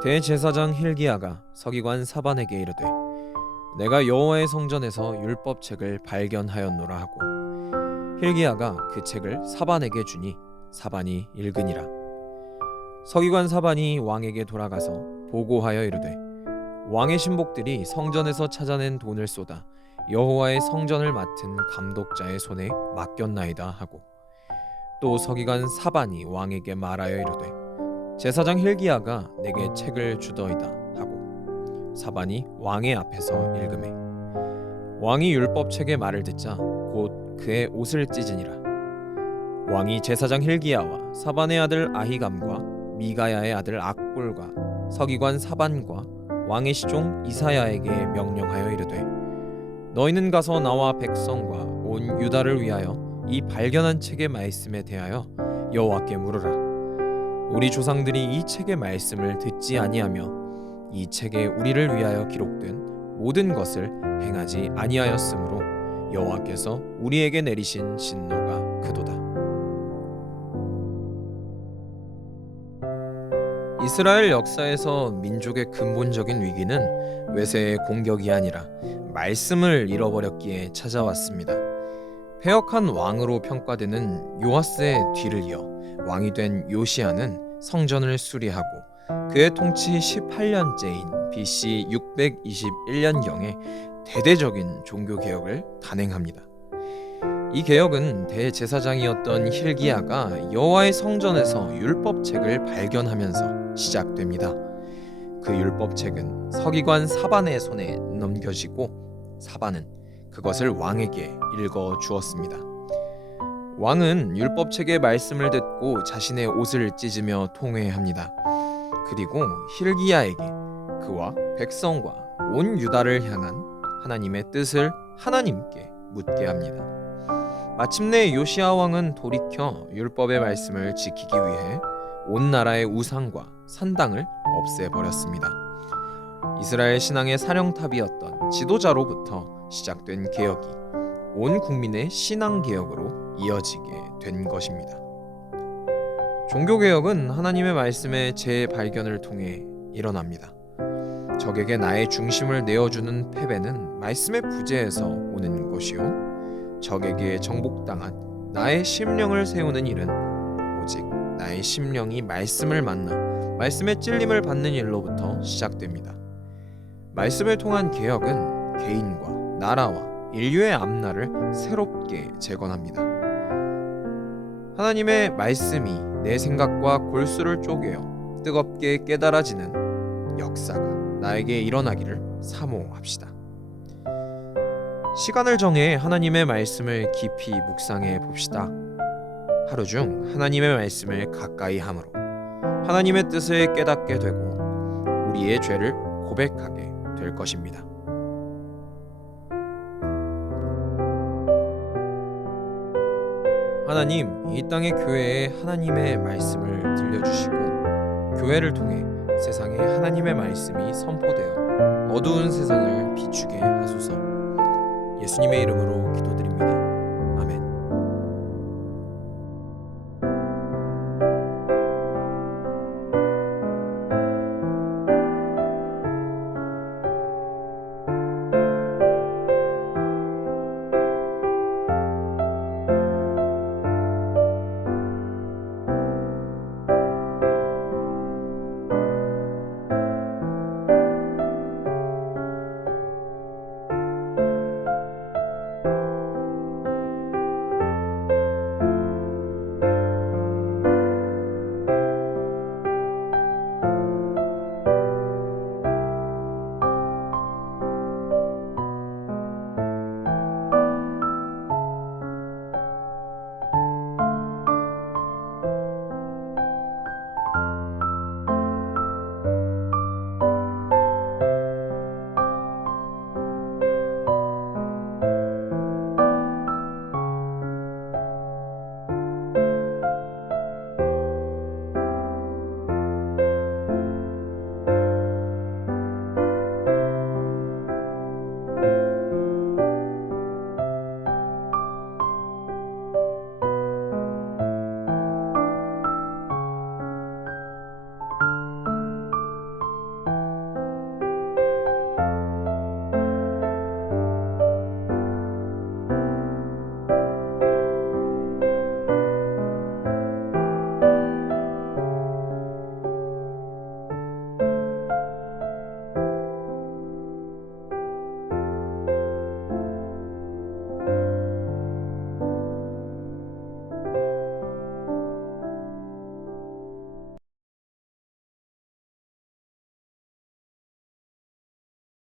대제사장 힐기야가 서기관 사반에게 이르되 내가 여호와의 성전에서 율법책을 발견하였노라 하고 힐기야가 그 책을 사반에게 주니 사반이 읽으니라. 서기관 사반이 왕에게 돌아가서 보고하여 이르되 왕의 신복들이 성전에서 찾아낸 돈을 쏟아 여호와의 성전을 맡은 감독자의 손에 맡겼나이다 하고 또 서기관 사반이 왕에게 말하여 이르되 제사장 힐기야가 내게 책을 주더이다 하고 사반이 왕의 앞에서 읽음에 왕이 율법 책의 말을 듣자 곧 그의 옷을 찢으니라. 왕이 제사장 힐기야와 사반의 아들 아히감과 미가야의 아들 악볼과 서기관 사반과 왕의 시종 이사야에게 명령하여 이르되 너희는 가서 나와 백성과 온 유다를 위하여 이 발견한 책의 말씀에 대하여 여호와께 물으라 우리 조상들이 이 책의 말씀을 듣지 아니하며 이 책에 우리를 위하여 기록된 모든 것을 행하지 아니하였으므로 여호와께서 우리에게 내리신 진노가 크도다. 이스라엘 역사에서 민족의 근본적인 위기는 외세의 공격이 아니라 말씀을 잃어버렸기에 찾아왔습니다. 폐역한 왕으로 평가되는 요아스의 뒤를 이어 왕이 된 요시아는 성전을 수리하고 그의 통치 18년째인 BC 621년경에 대대적인 종교 개혁을 단행합니다. 이 개혁은 대제사장이었던 힐기야가 여호와의 성전에서 율법책을 발견하면서 시작됩니다. 그 율법책은 서기관 사반의 손에 넘겨지고 사반은 그것을 왕에게 읽어 주었습니다. 왕은 율법 책의 말씀을 듣고 자신의 옷을 찢으며 통회합니다. 그리고 힐기야에게 그와 백성과 온 유다를 향한 하나님의 뜻을 하나님께 묻게 합니다. 마침내 요시아 왕은 돌이켜 율법의 말씀을 지키기 위해 온 나라의 우상과 산당을 없애버렸습니다. 이스라엘 신앙의 사령탑이었던 지도자로부터 시작된 개혁이 온 국민의 신앙 개혁으로 이어지게 된 것입니다. 종교 개혁은 하나님의 말씀의 재발견을 통해 일어납니다. 적에게 나의 중심을 내어주는 패배는 말씀의 부재에서 오는 것이요. 적에게 정복당한 나의 심령을 세우는 일은 오직 나의 심령이 말씀을 만나 말씀의 찔림을 받는 일로부터 시작됩니다. 말씀을 통한 개혁은 개인과 나라와 인류의 앞날을 새롭게 재건합니다. 하나님의 말씀이 내 생각과 골수를 쪼개어 뜨겁게 깨달아지는 역사가 나에게 일어나기를 사모합시다. 시간을 정해 하나님의 말씀을 깊이 묵상해 봅시다. 하루 중 하나님의 말씀을 가까이 함으로 하나님의 뜻을 깨닫게 되고 우리의 죄를 고백하게 될 것입니다. 하나님, 이 땅의 교회에 하나님의 말씀을 들려주시고 교회를 통해 세상에 하나님의 말씀이 선포되어 어두운 세상을 비추게 하소서. 예수님의 이름으로 기도드립니다.